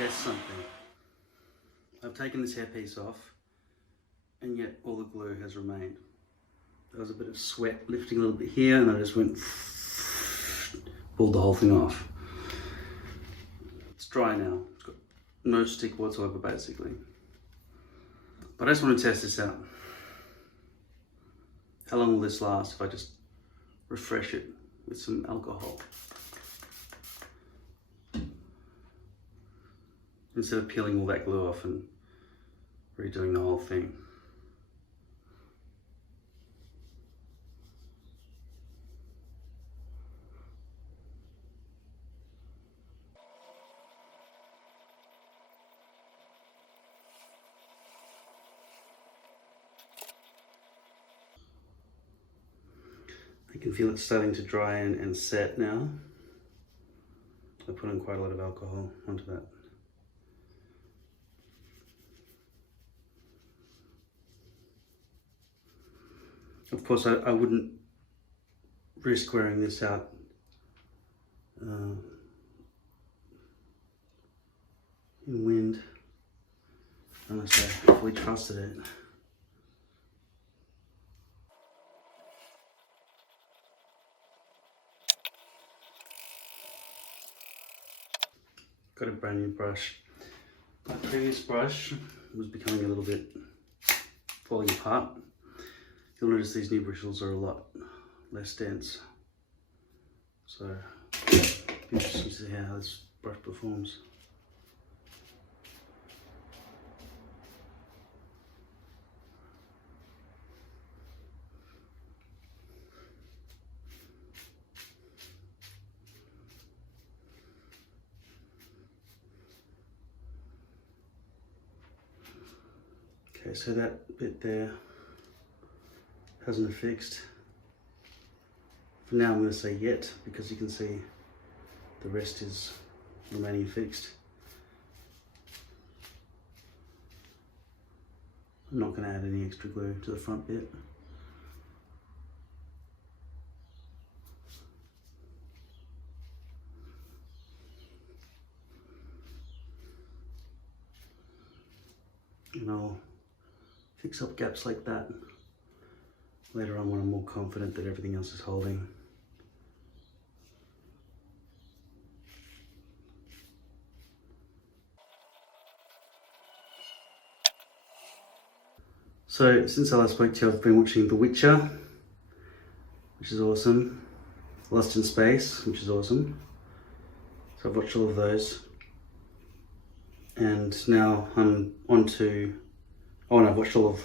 test something. I've taken this hairpiece off and yet all the glue has remained. There was a bit of sweat lifting a little bit here and I just went, pulled the whole thing off. It's dry now. It's got no stick whatsoever basically. But I just want to test this out. How long will this last if I just refresh it with some alcohol? Instead of peeling all that glue off and redoing the whole thing. I can feel it starting to dry and set now. I put in quite a lot of alcohol onto that. Of course, I wouldn't risk wearing this out in wind unless I fully trusted it. Got a brand new brush. My previous brush was becoming a little bit falling apart. You'll notice these new bristles are a lot less dense. So, interesting to see how this brush performs. Okay, so that bit there hasn't fixed. For now I'm going to say yet, because you can see the rest is remaining fixed. I'm not going to add any extra glue to the front bit. And I'll fix up gaps like that later on when I'm more confident that everything else is holding. So since I last spoke to you, I've been watching The Witcher, which is awesome. Lost in Space, which is awesome. So I've watched all of those. And now I'm on to, and I've watched all of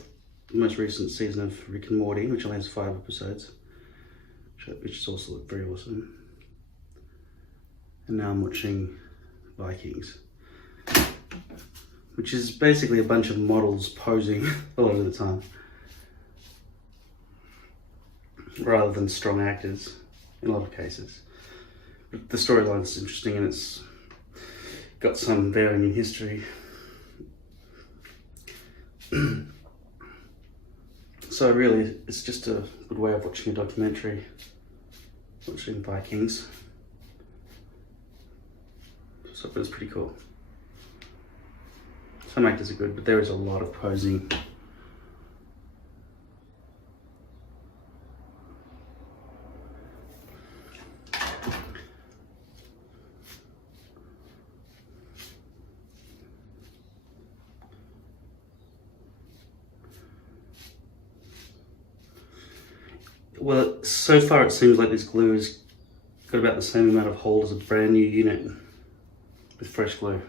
the most recent season of Rick and Morty, which only has 5 episodes, which is also very awesome. And now I'm watching Vikings, which is basically a bunch of models posing a lot of the time, rather than strong actors in a lot of cases. But the storyline is interesting and it's got some bearing in history. So really, it's just a good way of watching a documentary, watching Vikings. So it's pretty cool. Some actors are good, but there is a lot of posing. Well, so far it seems like this glue has got about the same amount of hold as a brand new unit with fresh glue.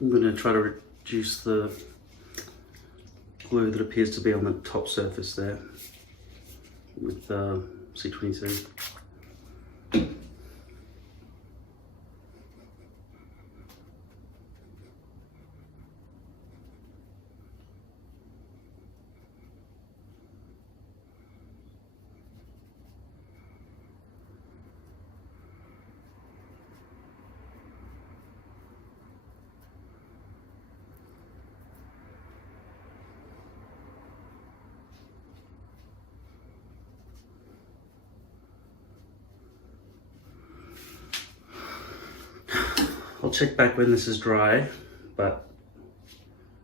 I'm going to try to reduce the glue that appears to be on the top surface there with C22. I'll check back when this is dry, but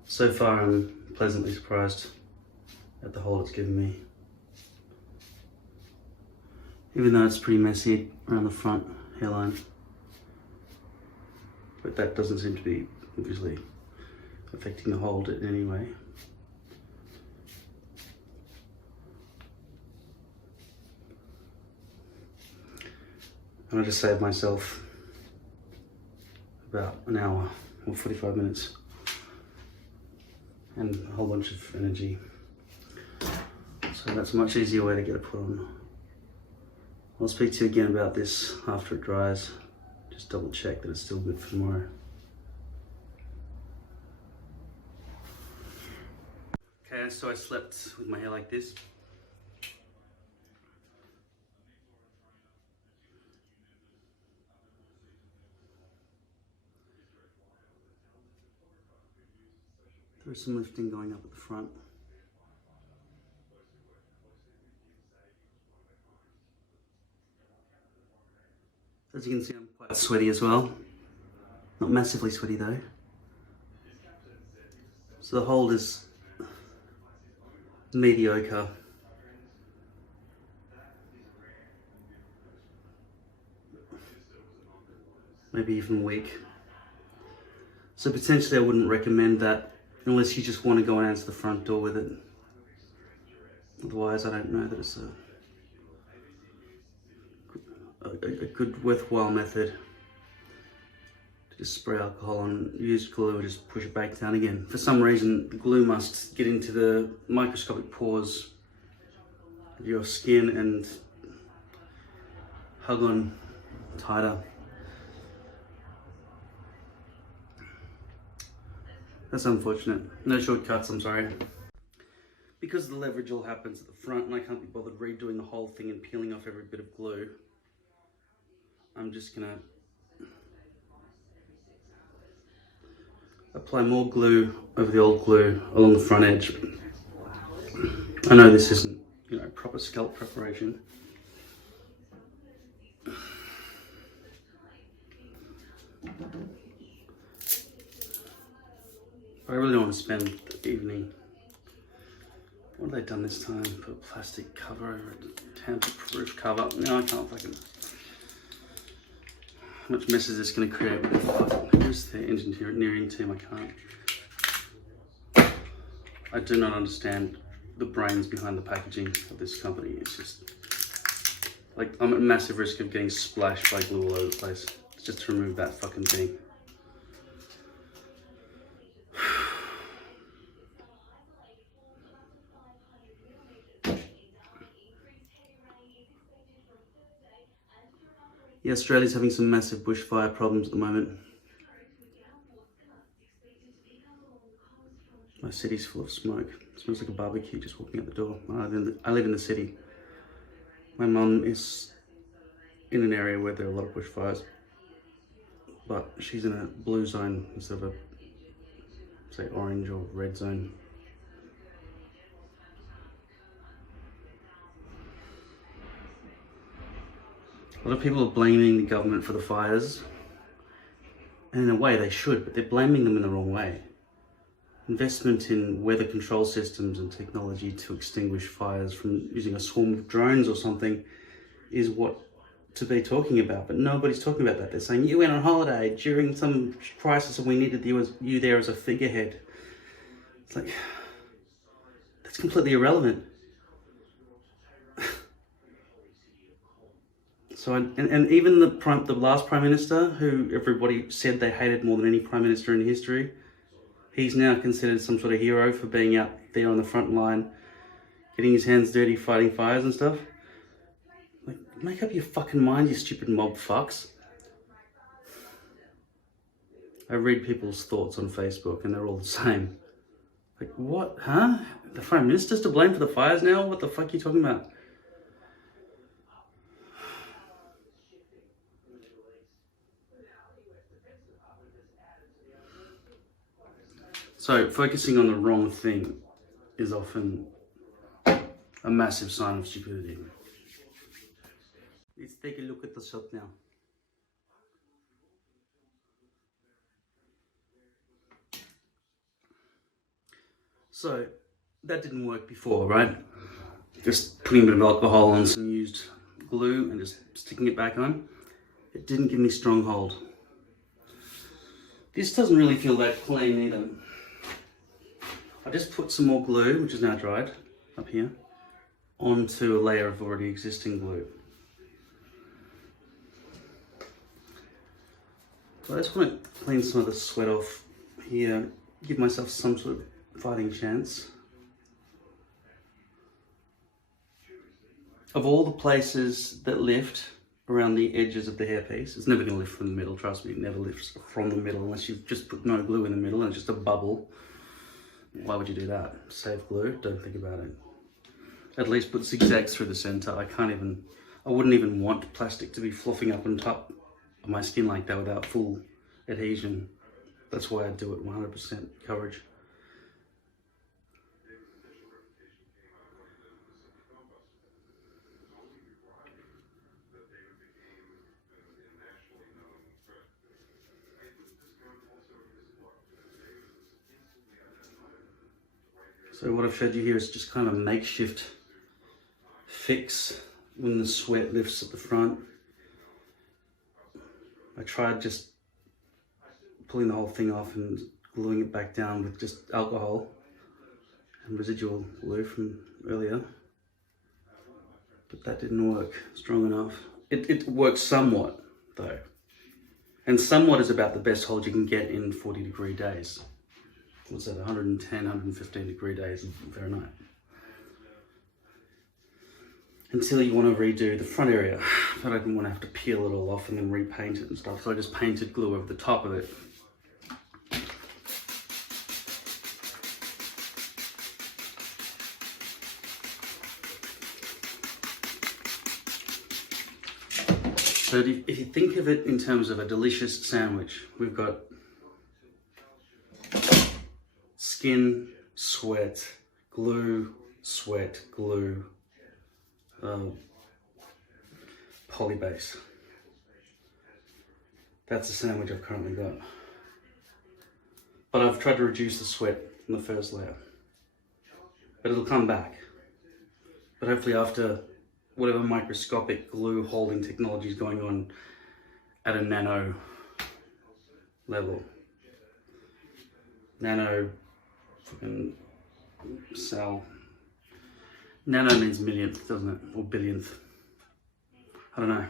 so far I'm pleasantly surprised at the hold it's given me. Even though it's pretty messy around the front hairline. But that doesn't seem to be obviously affecting the hold in any way. And I just saved myself about an hour or 45 minutes and a whole bunch of energy. So that's a much easier way to get it put on. I'll speak to you again about this after it dries. Just double check that it's still good for tomorrow. Okay, so I slept with my hair like this. There's some lifting going up at the front. As you can see, I'm quite sweaty as well. Not massively sweaty though. So the hold is mediocre. Maybe even weak. So potentially I wouldn't recommend that unless you just want to go and answer the front door with it. Otherwise, I don't know that it's a good worthwhile method to just spray alcohol on, use glue and just push it back down again. For some reason, the glue must get into the microscopic pores of your skin and hug on tighter. That's unfortunate. No shortcuts, I'm sorry. Because the leverage all happens at the front and I can't be bothered redoing the whole thing and peeling off every bit of glue, I'm just gonna apply more glue over the old glue along the front edge. I know this isn't, proper scalp preparation. I really don't want to spend the evening. What have they done this time? Put a plastic cover over it, tamper-proof cover. No, I can't fucking. How much mess is this going to create? Who's the engineering team? I can't. I do not understand the brains behind the packaging of this company. It's just like I'm at massive risk of getting splashed by glue all over the place. It's just to remove that fucking thing. Yeah, Australia's having some massive bushfire problems at the moment. My city's full of smoke. It smells like a barbecue just walking out the door. I live in the city. My mum is in an area where there are a lot of bushfires, but she's in a blue zone instead of a, say, orange or red zone. A lot of people are blaming the government for the fires, and in a way they should, but they're blaming them in the wrong way. Investment in weather control systems and technology to extinguish fires from using a swarm of drones or something is what to be talking about, but nobody's talking about that. They're saying you went on holiday during some crisis and we needed you there as a figurehead. It's like, that's completely irrelevant. So, and even the last Prime Minister, who everybody said they hated more than any Prime Minister in history, he's now considered some sort of hero for being out there on the front line, getting his hands dirty, fighting fires and stuff. Like, make up your fucking mind, you stupid mob fucks. I read people's thoughts on Facebook and they're all the same. Like, what? Huh? The Prime Minister's to blame for the fires now? What the fuck are you talking about? So, focusing on the wrong thing is often a massive sign of stupidity. Let's take a look at the shot now. So that didn't work before, right? Just putting a bit of alcohol on some used glue and just sticking it back on. It didn't give me strong hold. This doesn't really feel that clean either. I just put some more glue, which is now dried, up here, onto a layer of already existing glue. So I just want to clean some of the sweat off here, give myself some sort of fighting chance. Of all the places that lift around the edges of the hairpiece, it's never going to lift from the middle, trust me, it never lifts from the middle unless you've just put no glue in the middle and it's just a bubble. Why would you do that? Save glue, don't think about it. At least put zigzags through the center. I wouldn't even want plastic to be fluffing up on top of my skin like that without full adhesion. That's why I do it 100% coverage. So what I've showed you here is just kind of a makeshift fix when the sweat lifts at the front. I tried just pulling the whole thing off and gluing it back down with just alcohol and residual glue from earlier, but that didn't work strong enough. It works somewhat though, and somewhat is about the best hold you can get in 40-degree days. What's that, 110, 115 degree days in Fahrenheit. Until you want to redo the front area, but I didn't want to have to peel it all off and then repaint it and stuff, so I just painted glue over the top of it. So if you think of it in terms of a delicious sandwich, we've got skin, sweat, glue, poly base. That's the sandwich I've currently got. But I've tried to reduce the sweat in the first layer. But it'll come back. But hopefully after whatever microscopic glue holding technology is going on at a nano level. Nano fucking cell. Nano means millionth, doesn't it? Or billionth. I don't know.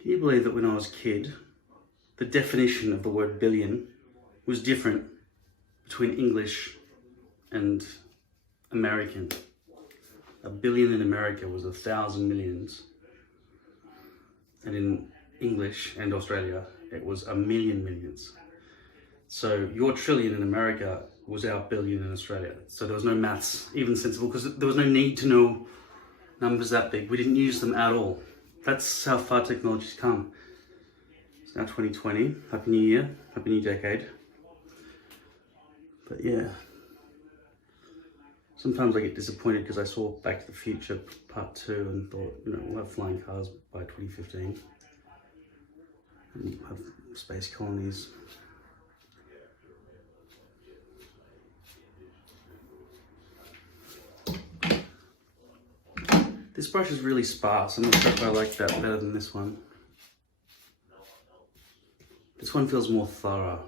Can you believe that when I was a kid, the definition of the word billion was different between English and American? A billion in America was 1,000 millions. And in English and Australia, it was 1,000,000 millions. So your trillion in America was our billion in Australia. So there was no maths, even sensible, because there was no need to know numbers that big. We didn't use them at all. That's how far technology's come. It's now 2020. Happy New Year. Happy New Decade. But yeah. Sometimes I get disappointed because I saw Back to the Future Part 2 and thought, you know, we'll have flying cars by 2015. And have space colonies. This brush is really sparse. I'm not sure if I like that better than this one. This one feels more thorough.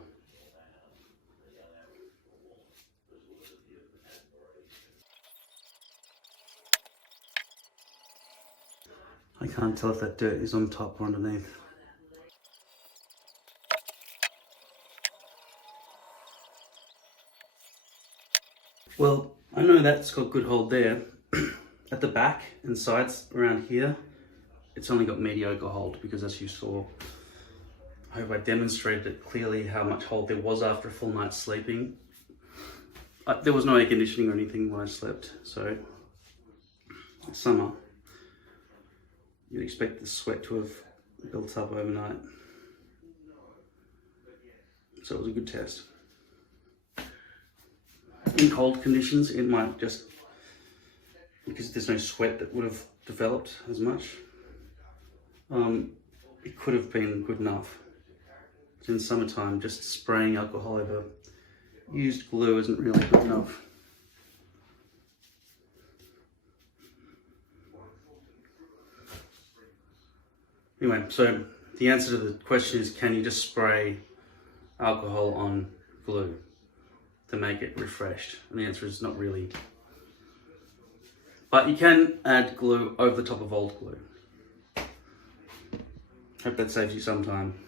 I can't tell if that dirt is on top or underneath. Well, I know that's got good hold there. At the back and sides around here, it's only got mediocre hold because, as you saw, I hope I demonstrated it clearly how much hold there was after a full night's sleeping. There was no air conditioning or anything when I slept, so summer, you'd expect the sweat to have built up overnight. So it was a good test. In cold conditions, it might just, because there's no sweat that would have developed as much, it could have been good enough. In summertime, just spraying alcohol over used glue isn't really good enough. Anyway, so the answer to the question is, can you just spray alcohol on glue to make it refreshed? And the answer is not really. But you can add glue over the top of old glue. Hope that saves you some time.